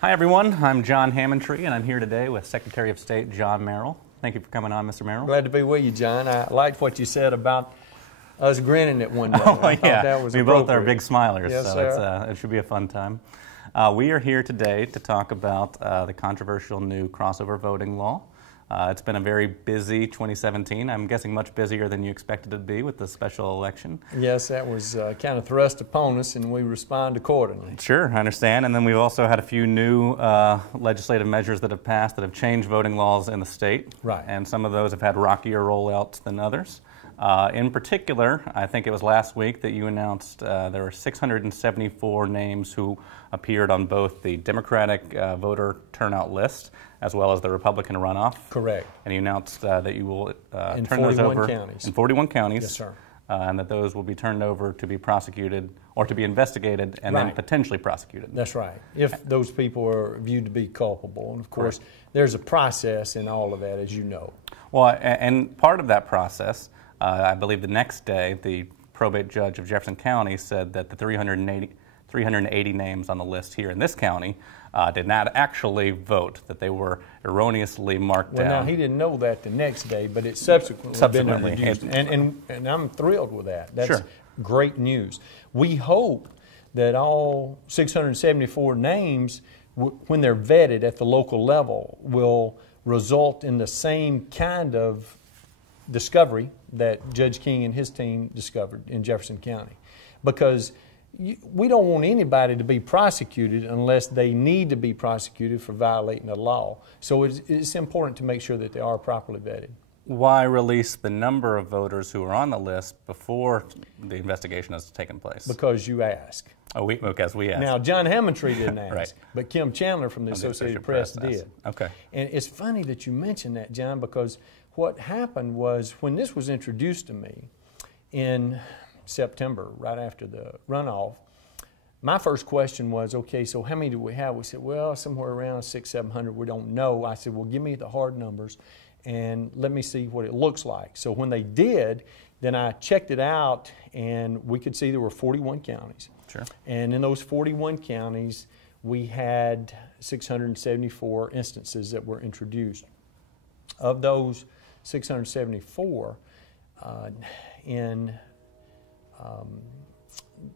Hi everyone, I'm John Hammontree and I'm here today with Secretary of State John Merrill. Thank you for coming on, Mr. Merrill. Glad to be with you, John. I liked what you said about us grinning at one day. Oh yeah, that was we both are big smilers, yes, so it should be a fun time. We are here today to talk about the controversial new crossover voting law. It's been a very busy 2017. I'm guessing much busier than you expected it to be with the special election. Yes, that was kind of thrust upon us, and we respond accordingly. Sure, I understand. And then we've also had a few new legislative measures that have passed that have changed voting laws in the state. Right. And some of those have had rockier rollouts than others. In particular, I think it was last week that you announced there were 674 names who appeared on both the Democratic voter turnout list as well as the Republican runoff. Correct. And you announced that you will turn those 41 over counties. in 41 counties. Yes, sir. And that those will be turned over to be prosecuted or to be investigated and then potentially prosecuted. That's right, if those people are viewed to be culpable. And of course, there's a process in all of that, as you know. Well, and part of that process, I believe the next day, the probate judge of Jefferson County said that the 380 names on the list here in this county did not actually vote, that they were erroneously marked down. Well, now, he didn't know that the next day, but it's subsequently been introduced. And I'm thrilled with that. That's great news. We hope that all 674 names, when they're vetted at the local level, will result in the same kind of discovery that Judge King and his team discovered in Jefferson County. Because we don't want anybody to be prosecuted unless they need to be prosecuted for violating the law. So it's important to make sure that they are properly vetted. Why release the number of voters who are on the list before the investigation has taken place? Because you ask. Oh, because we asked. Now, John Hammontree didn't ask, but Kim Chandler from the Associated Press did. Okay. And it's funny that you mentioned that, John, because what happened was when this was introduced to me in September, right after the runoff, my first question was, okay, so how many do we have? We said, well, somewhere around 600-700, we don't know. I said, well, give me the hard numbers and let me see what it looks like. So when they did, then I checked it out and we could see there were 41 counties. Sure. And in those 41 counties, we had 674 instances that were introduced. Of those 674,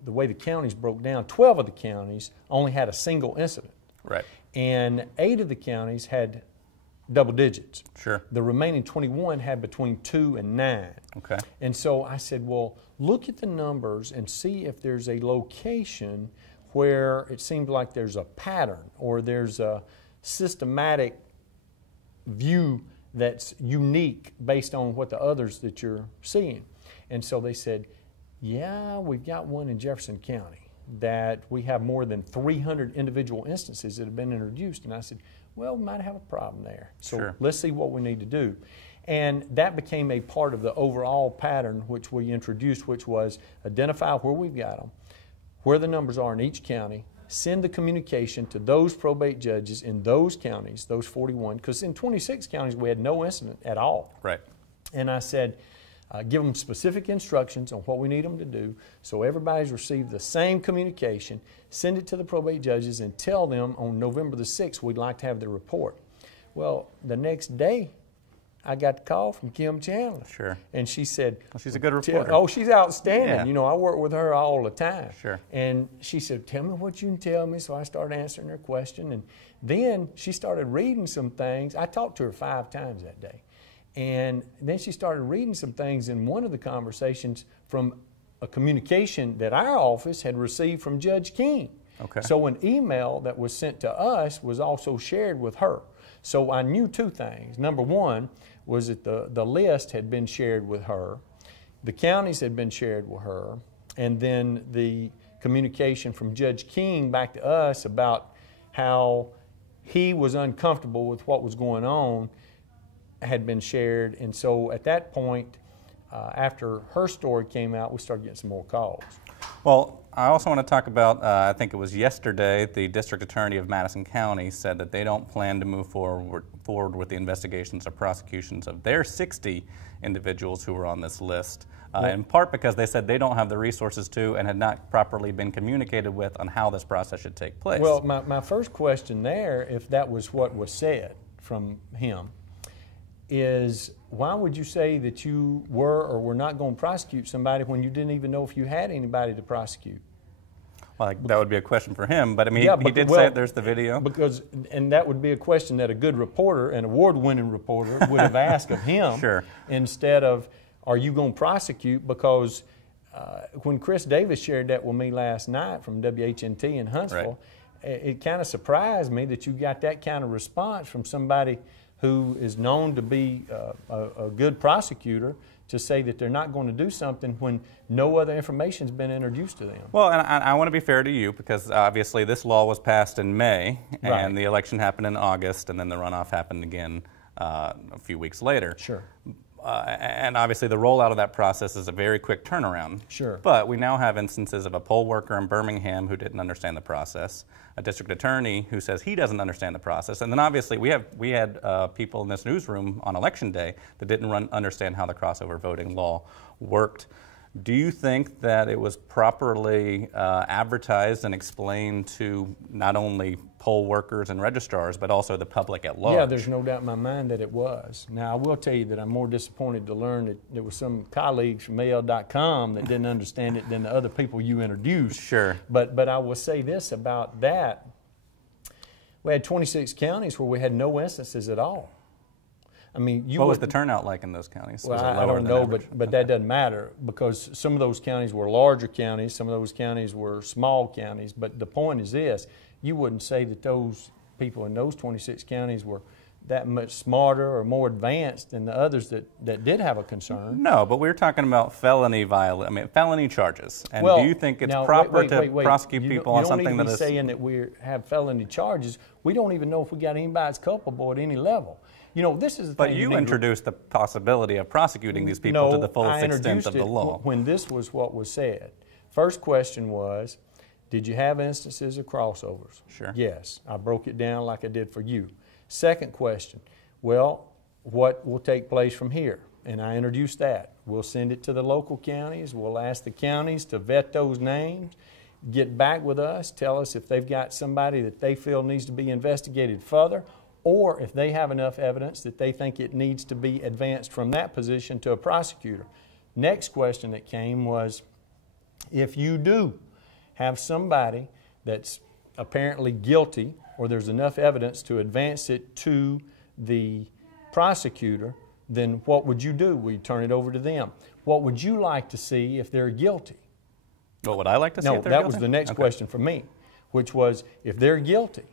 the way the counties broke down, 12 of the counties only had a single incident. Right. And 8 of the counties had double digits. Sure. The remaining 21 had between 2 and 9. Okay. And so I said, well, look at the numbers and see if there's a location where it seems like there's a pattern or there's a systematic view that's unique based on what the others that you're seeing. And so they said, yeah, we've got one in Jefferson County that we have more than 300 individual instances that have been introduced. And I said, well, we might have a problem there. So let's see what we need to do. And that became a part of the overall pattern which we introduced, which was identify where we've got them, where the numbers are in each county, send the communication to those probate judges in those counties, those 41, because in 26 counties we had no incident at all. Right. And I said, give them specific instructions on what we need them to do so everybody's received the same communication, send it to the probate judges and tell them on November the 6th we'd like to have the report. Well, the next day I got the call from Kim Chandler. Sure. And she said, well, she's a good reporter. Oh, she's outstanding. Yeah. You know, I work with her all the time. Sure. And she said, tell me what you can tell me. So I started answering her question. And then she started reading some things. I talked to her 5 times that day. And then she started reading some things in one of the conversations from a communication that our office had received from Judge King. Okay. So an email that was sent to us was also shared with her. So I knew 2 things. Number one was that the list had been shared with her, the counties had been shared with her, and then the communication from Judge King back to us about how he was uncomfortable with what was going on had been shared. And so at that point, after her story came out, we started getting some more calls. Well, I also want to talk about, I think it was yesterday, the district attorney of Madison County said that they don't plan to move forward with the investigations or prosecutions of their 60 individuals who were on this list, in part because they said they don't have the resources to and had not properly been communicated with on how this process should take place. Well, my first question there, if that was what was said from him, is why would you say that you were or were not going to prosecute somebody when you didn't even know if you had anybody to prosecute? Well, that would be a question for him, but I mean, Yeah, he did say there's the video. And that would be a question that a good reporter, an award-winning reporter, would have asked of him. Sure. Instead of, are you going to prosecute? Because when Chris Davis shared that with me last night from WHNT in Huntsville, it kind of surprised me that you got that kind of response from somebody who is known to be a good prosecutor, to say that they're not going to do something when no other information has been introduced to them. Well, and I want to be fair to you, because obviously this law was passed in May, and the election happened in August, and then the runoff happened again a few weeks later. Sure. And obviously the rollout of that process is a very quick turnaround. Sure. But we now have instances of a poll worker in Birmingham who didn't understand the process, a district attorney who says he doesn't understand the process, and then obviously we had people in this newsroom on Election Day that didn't understand how the crossover voting law worked. Do you think that it was properly advertised and explained to not only poll workers and registrars, but also the public at large? Yeah, there's no doubt in my mind that it was. Now, I will tell you that I'm more disappointed to learn that there were some colleagues from AL.com that didn't understand it than the other people you introduced. Sure. But I will say this about that. We had 26 counties where we had no instances at all. I mean, what was the turnout like in those counties? Well, I don't know, but that doesn't matter, because some of those counties were larger counties, some of those counties were small counties. But the point is this: you wouldn't say that those people in those 26 counties were that much smarter or more advanced than the others that did have a concern. No, but we're talking about felony charges. And well, do you think it's proper to prosecute people on something that is... You don't need to be saying that we have felony charges. We don't even know if we got anybody that's culpable at any level. You know, this is the thing. But you introduced the possibility of prosecuting these people to the fullest extent of the law. When this was what was said. First question was, did you have instances of crossovers? Sure. Yes. I broke it down like I did for you. Second question, well, what will take place from here? And I introduced that. We'll send it to the local counties. We'll ask the counties to vet those names, get back with us, tell us if they've got somebody that they feel needs to be investigated further, or if they have enough evidence that they think it needs to be advanced from that position to a prosecutor. Next question that came was, if you do have somebody that's apparently guilty, or there's enough evidence to advance it to the prosecutor, then what would you do? Would you turn it over to them? What would you like to see if they're guilty? What would I like to see if they're guilty? guilty? No, that was the next question for me, which was, if they're guilty,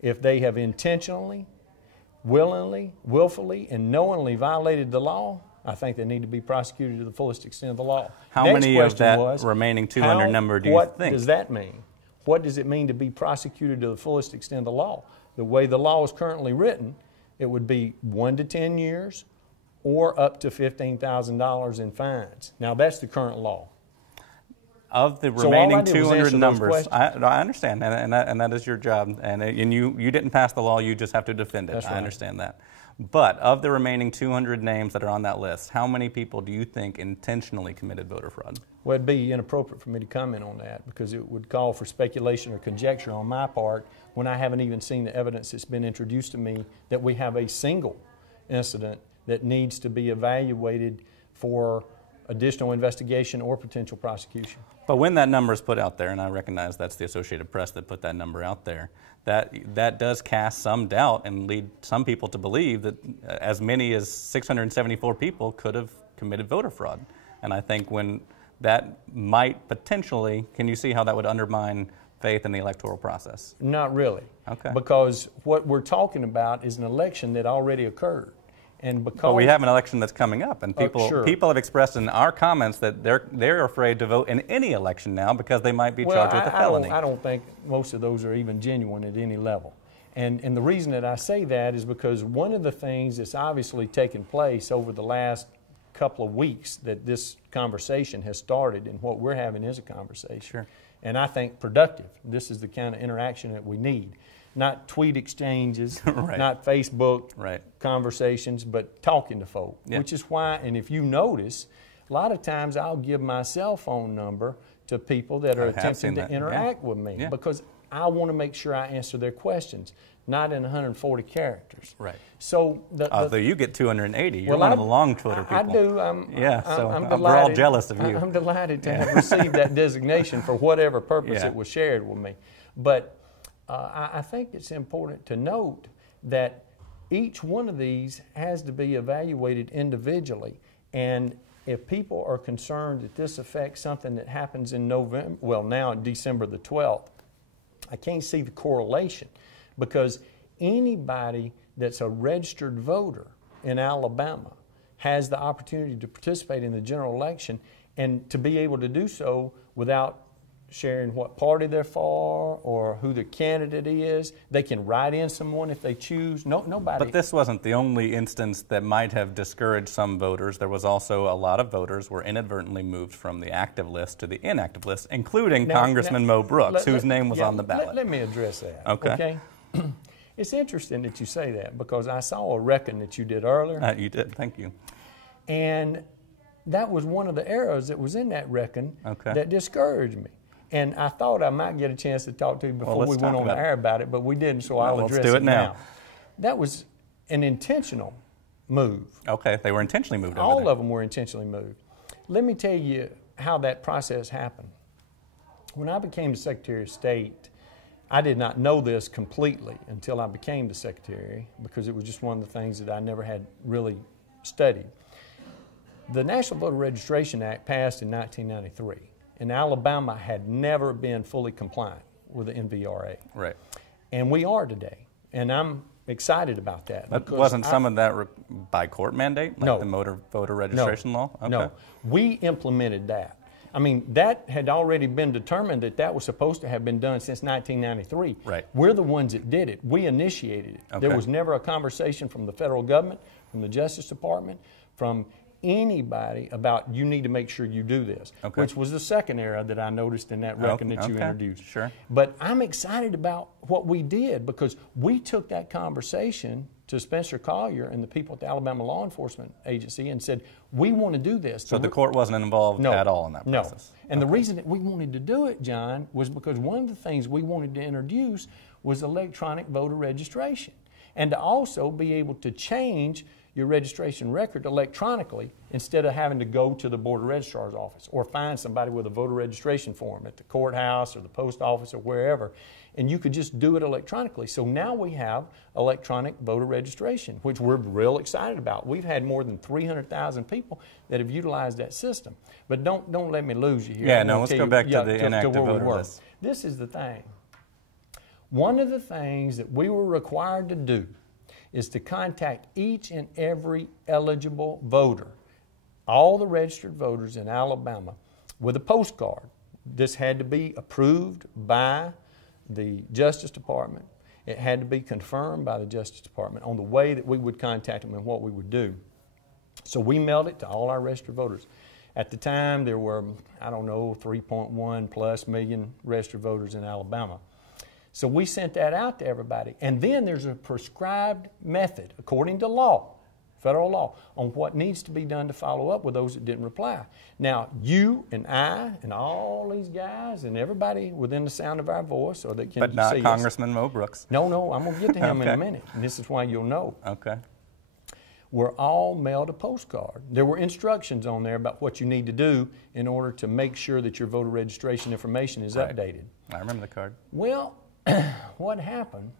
if they have intentionally, willfully, and knowingly violated the law, I think they need to be prosecuted to the fullest extent of the law. How many of that remaining 200 number do you think? What does that mean? What does it mean to be prosecuted to the fullest extent of the law? The way the law is currently written, it would be 1 to 10 years or up to $15,000 in fines. Now, that's the current law. Of the remaining 200 numbers, I understand, and that is your job, and you didn't pass the law, you just have to defend it. That's right. I understand that. But of the remaining 200 names that are on that list, how many people do you think intentionally committed voter fraud? Well, it'd be inappropriate for me to comment on that, because it would call for speculation or conjecture on my part when I haven't even seen the evidence that's been introduced to me that we have a single incident that needs to be evaluated for additional investigation or potential prosecution. But when that number is put out there, and I recognize that's the Associated Press that put that number out there, that does cast some doubt and lead some people to believe that as many as 674 people could have committed voter fraud. And I think when that might potentially, can you see how that would undermine faith in the electoral process? Not really. Okay. Because what we're talking about is an election that already occurred. And because well, we have an election that's coming up, and people sure. people have expressed in our comments that they're afraid to vote in any election now because they might be charged with a felony. I don't think most of those are even genuine at any level. And the reason that I say that is because one of the things that's obviously taken place over the last couple of weeks that this conversation has started, and what we're having is a conversation. Sure. And I think productive. This is the kind of interaction that we need. Not tweet exchanges, right. not Facebook right. conversations, but talking to folk, yeah. which is why, and if you notice, a lot of times I'll give my cell phone number to people that are attempting to interact with me because I want to make sure I answer their questions, not in 140 characters. Right. So although you get 280, you're one of the long Twitter people. I do. We're all jealous of you. I'm delighted to have received that designation for whatever purpose it was shared with me. But I think it's important to note that each one of these has to be evaluated individually. And if people are concerned that this affects something that happens in November, well, now December the 12th, I can't see the correlation, because anybody that's a registered voter in Alabama has the opportunity to participate in the general election, and to be able to do so without sharing what party they're for or who the candidate is. They can write in someone if they choose. Nobody. But this wasn't the only instance that might have discouraged some voters. There was also a lot of voters were inadvertently moved from the active list to the inactive list, including Congressman Mo Brooks, whose name was on the ballot. Let me address that. Okay. It's interesting that you say that, because I saw a reckon that you did earlier. You did. Thank you. And that was one of the errors that was in that reckon that discouraged me. And I thought I might get a chance to talk to you before we went on the air about it, but we didn't, so I'll address it now. That was an intentional move. Okay, they were intentionally moved over All there. of them were intentionally moved. Let me tell you how that process happened. When I became the Secretary of State, I did not know this completely until I became the Secretary, because it was just one of the things that I never had really studied. The National Voter Registration Act passed in 1993. And Alabama had never been fully compliant with the NVRA. Right. And we are today. And I'm excited about that. But wasn't some of that by court mandate, like the voter registration law? Okay. No. We implemented that. I mean, that had already been determined that was supposed to have been done since 1993. Right. We're the ones that did it. We initiated it. Okay. There was never a conversation from the federal government, from the Justice Department, from anybody about you need to make sure you do this, which was the second error that I noticed in that reckon that you introduced. Sure. But I'm excited about what we did, because we took that conversation to Spencer Collier and the people at the Alabama Law Enforcement Agency and said, we want to do this. So the court wasn't involved at all in that process? No. And the reason that we wanted to do it, John, was because one of the things we wanted to introduce was electronic voter registration, and to also be able to change your registration record electronically instead of having to go to the Board of Registrar's office or find somebody with a voter registration form at the courthouse or the post office or wherever. And you could just do it electronically. So now we have electronic voter registration, which we're real excited about. We've had more than 300,000 people that have utilized that system. But don't let me lose you here. Yeah, no, let's go back to the inactive voter list. This is the thing. One of the things that we were required to do is to contact each and every eligible voter, all the registered voters in Alabama, with a postcard. This had to be approved by the Justice Department. It had to be confirmed by the Justice Department on the way that we would contact them and what we would do. So we mailed it to all our registered voters. At the time, there were, 3.1 plus million registered voters in Alabama. So we sent that out to everybody. And then there's a prescribed method, according to law, federal law, on what needs to be done to follow up with those that didn't reply. Now, you and I and all these guys and everybody within the sound of our voice, or that can But not Congressman Mo Brooks. No, I'm going to get to him in a minute, and this is why you'll know. Okay. We're all mailed a postcard. There were instructions on there about what you need to do in order to make sure that your voter registration information is updated. I remember the card. Well, what happened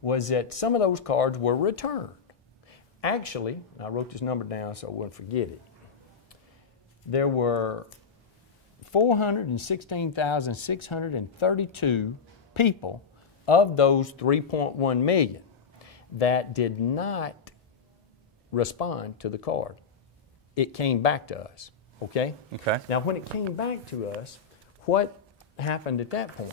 was that some of those cards were returned. Actually, I wrote this number down so I wouldn't forget it. There were 416,632 people of those 3.1 million that did not respond to the card. It came back to us, okay? Okay. Now, when it came back to us, what happened at that point?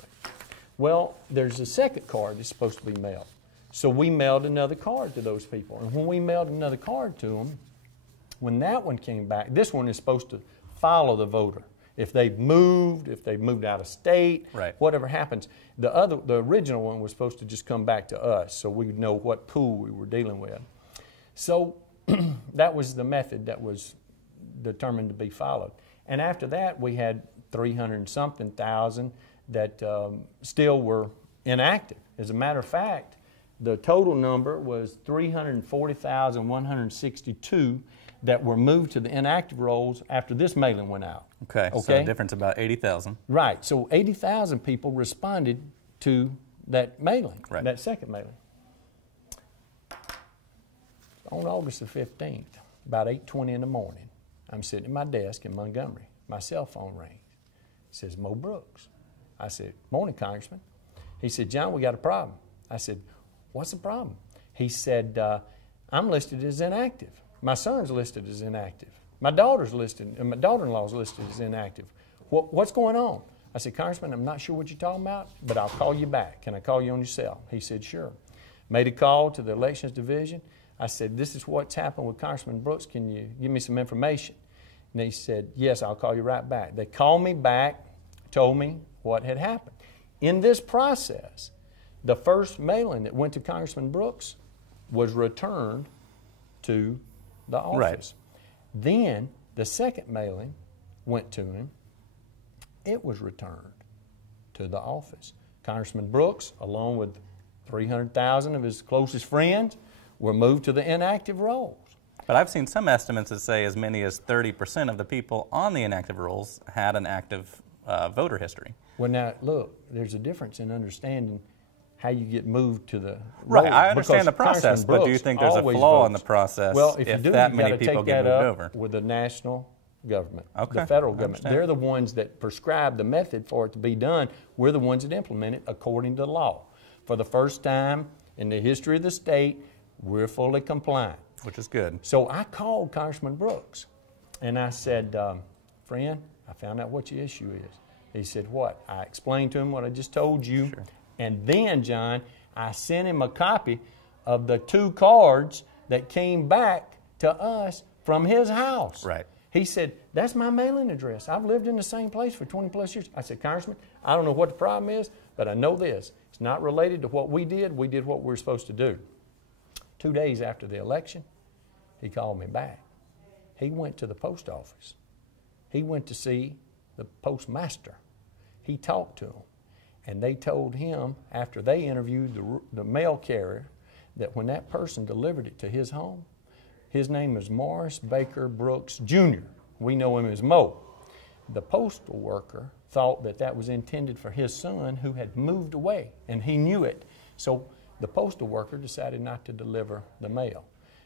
Well, there's a second card that's supposed to be mailed. So we mailed another card to those people. And when we mailed another card to them, When that one came back, this one is supposed to follow the voter. If they've moved out of state, right, whatever happens. The original one was supposed to just come back to us so we'd know what pool we were dealing with. So that was the method that was determined to be followed. And after that, we had 300-something thousand that still were inactive. As a matter of fact, the total number was 340,162 that were moved to the inactive rolls after this mailing went out. Okay, so the difference about 80,000. Right, so 80,000 people responded to that mailing, right, that second mailing. On August the 15th, about 8:20 in the morning, I'm sitting at my desk in Montgomery. My cell phone rings. It says, Mo Brooks. I said, morning, Congressman. He said, John, we got a problem. I said, what's the problem? He said, I'm listed as inactive. My son's listed as inactive. My daughter's listed, and my daughter-in-law's listed as inactive. What's going on? I said, Congressman, I'm not sure what you're talking about, but I'll call you back. Can I call you on your cell? He said, sure. Made a call to the Elections Division. I said, this is what's happened with Congressman Brooks. Can you give me some information? And he said, yes, I'll call you right back. They called me back, told me what had happened. In this process, the first mailing that went to Congressman Brooks was returned to the office. Right. Then the second mailing went to him. It was returned to the office. Congressman Brooks, along with 300,000 of his closest friends, were moved to the inactive rolls. But I've seen some estimates that say as many as 30% of the people on the inactive rolls had an active voter history. Well, now, look, there's a difference in understanding how you get moved to the right. roll, I understand the process, but do you think there's a flaw in the process if that many people get moved over? With the national government, okay, the federal government. They're the ones that prescribe the method for it to be done. We're the ones that implement it according to law. For the first time in the history of the state, we're fully compliant. Which is good. So I called Congressman Brooks, and I said, friend, I found out what your issue is. He said, what? I explained to him what I just told you. Sure. And then, John, I sent him a copy of the 2 cards that came back to us from his house. Right. He said, that's my mailing address. I've lived in the same place for 20 plus years. I said, Congressman, I don't know what the problem is, but I know this. It's not related to what we did. We did what we were supposed to do. 2 days after the election, he called me back. He went to the post office. He went to see the postmaster. He talked to him. And they told him, after they interviewed the mail carrier, that when that person delivered it to his home, his name is Morris Baker Brooks, Jr. We know him as Mo. The postal worker thought that that was intended for his son who had moved away, and he knew it. So the postal worker decided not to deliver the mail.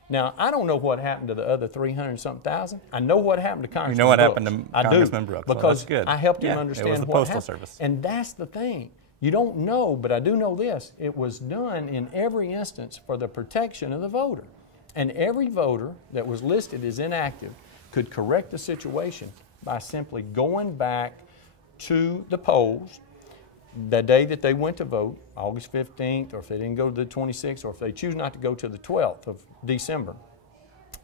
Now, I don't know what happened to the other 300-something thousand. I know what happened to Congressman Brooks. You know what happened to Congressman Brooks. Because well, that's good. I helped him understand it was the what Postal happened. Service. And that's the thing. You don't know, but I do know this. It was done in every instance for the protection of the voter. And every voter that was listed as inactive could correct the situation by simply going back to the polls the day that they went to vote, August 15th, or if they didn't go to the 26th, or if they choose not to go to the 12th of December,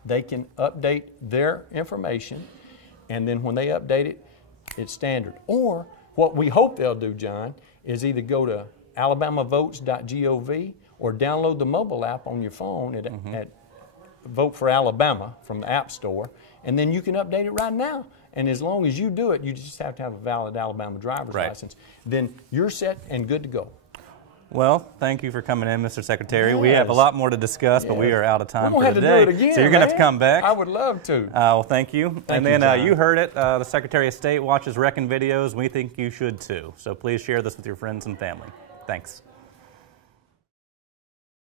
they can update their information, and then when they update it, it's standard. Or what we hope they'll do, John, is either go to alabamavotes.gov or download the mobile app on your phone at Vote for Alabama from the App Store, and then you can update it right now. And as long as you do it, you just have to have a valid Alabama driver's license. Then you're set and good to go. Well, thank you for coming in, Mr. Secretary. Yes. We have a lot more to discuss, but we are out of time for today. We're going to have to do it again, so you're going to have to come back. I would love to. Well, thank you. Thank and you, then John. you heard it. The Secretary of State watches Wrecking videos. We think you should too. So please share this with your friends and family. Thanks.